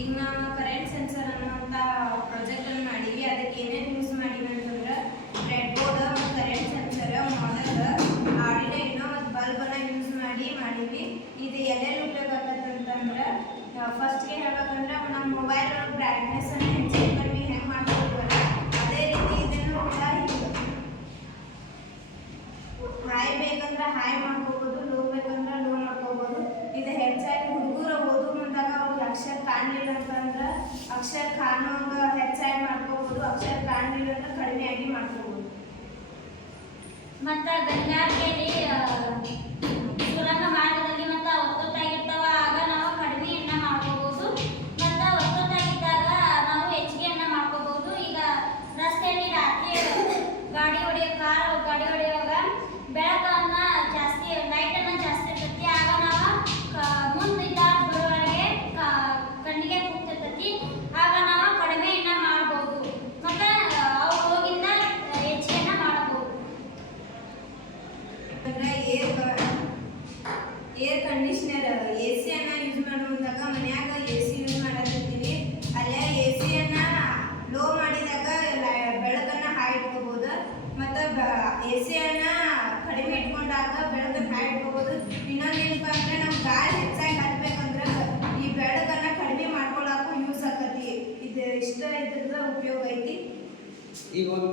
ಈಗ ನಾವು current sensor ಅನ್ನುವಂಥ ಪ್ರಾಜೆಕ್ಟ್ ಅನ್ನು ಮಾಡೀವಿ. ಅದಕ್ಕೆ ಏನೇನು ಯೂಸ್ ಮಾಡೀವಿ ಅಂತಂದ್ರೆ ಬ್ರೆಡ್ ಬೋರ್ಡ್ ಮತ್ತು ಕರೆಂಟ್ ಸೆನ್ಸರ್ ಮಾಡಲ್ ಆರ್ಡಿನೋ ಮತ್ತು ಬಲ್ಬನ್ನು ಯೂಸ್ ಮಾಡೀವಿ. ಇದು ಎಲ್ಲೆಲ್ಲಿ ಉಪಯೋಗ ಆಗತ್ತೆ ಅಂತಂದ್ರೆ ಫಸ್ಟ್ಗೆ ಹೇಳ್ಬೇಕಂದ್ರೆ ನಮ್ಮ ಮೊಬೈಲ್ ಬ್ರೈಟ್ನೆಸ್ ಅನ್ನು ಹೆಚ್ಚು ಕಡಿಮೆ ಹೆಂಗೆ ಮಾಡ್ಕೊಳ್ತೀವಲ್ಲ ಅದೇ ರೀತಿ ಇದನ್ನು ಕೂಡ ಹೈ ಬೇಕಂದ್ರೆ ಹೈ ಮಾಡ್ಕೋಬೋದು, ಲೋ ಬೇಕಂದ್ರೆ ಲೋ ಮಾಡ್ಕೋಬೋದು. ಇದು ಹೆಚ್ಚಾಗಿ ಹುಡುಗರು ಓದು ಮುಂದಾಗ ಅವ್ರಿಗೆ ಅಕ್ಷರ ಕಾಣಲಿಲ್ಲ ಅಂತಂದ್ರೆ ಅಕ್ಷರ ಕಾಣುವಂಗ ಹೆಚ್ಚಾಗಿ ಮಾಡ್ಕೋಬೋದು, ಅಕ್ಷರ ಕಾಣಲಿಲ್ಲ ಅಂದ್ರೆ ಕಡಿಮೆಯಾಗಿ ಮಾಡ್ಕೋಬೋದು. ಮತ್ತು ಗಣಿಗಾರಿಕೆಯಲ್ಲಿ ಸುರಂಗ ಮಾರ್ಗದಲ್ಲಿ ಮತ್ತು ಒತ್ತೊತ್ತಾಗಿರ್ತಾವ ಆಗ ನಾವು ಕಡಿಮೆ ಎಣ್ಣೆ ಮಾಡ್ಕೋಬೋದು, ಮತ್ತು ಒತ್ತೊತ್ತಾಗಿದ್ದಾಗ ನಾವು ಹೆಚ್ಚಿಗೆ ಎಣ್ಣೆ ಮಾಡ್ಕೋಬೋದು. ಈಗ ರಸ್ತೆಯಲ್ಲಿ ರಾತ್ರಿ ಗಾಡಿ ಹೊಡೆಯುವಾಗ ಬೆಳಕನ್ನು ಜಾಸ್ತಿ ಲೈಟನ್ನು ಜಾಸ್ತಿ ಇರ್ತೈತಿ. ಆಗ ನಾವು ಮುಂದಿದ್ದ ಬರುವವರೆಗೆ ಕಣ್ಣಿಗೆ ಕೂಗ್ತಿರ್ತೈತಿ. ಆಗ ನಾವು ಕಡಿಮೆ ಎಣ್ಣೆ ಮಾಡ್ಬೋದು ಮತ್ತು ಅವ್ರು ಹೋಗಿಂದ ಹೆಚ್ಚಿಗೆ ಎಣ್ಣೆ ಮಾಡಬಹುದು. ಅಂದ್ರೆ ಏರ್ ಕಂಡೀಷನರ್ AC ಅನ್ನ ಯೂಸ್ ಮಾಡುವಾಗ ಮನ್ಯಾಗ AC ಯೂಸ್ ಮಾಡತ್ತಿರ್ತೀವಿ. ಅಲ್ಲೇ AC ಅನ್ನ ಲೋ ಮಾಡಿದಾಗ ಬೆಳಕನ್ನ ಹೈ ಇಟ್ಕೋಬಹುದು ಮತ್ತು AC ಅನ್ನ ಕಡಿಮೆ ಇಟ್ಕೊಂಡಾಗ ಬೆಳಕನ್ನ ಹೈ ಇಟ್ಕೋಬಹುದು. ಇನ್ನೊಂದೇನಪ್ಪ ಅಂದ್ರೆ ನಮ್ಮ ಗಾಳಿ ಹೆಚ್ಚಾಗಿ ಹತ್ಬೇಕಂದ್ರೆ ಈ ಬೆಳಕನ್ನ ಕಡಿಮೆ ಮಾಡ್ಕೊಳ್ಳೋಕ್ಕೂ ಯೂಸ್ ಆಕತಿ. ಇದು ಇಷ್ಟ ಇದ್ರದ ಉಪಯೋಗ ಐತಿ. ಈಗ ಒಂದು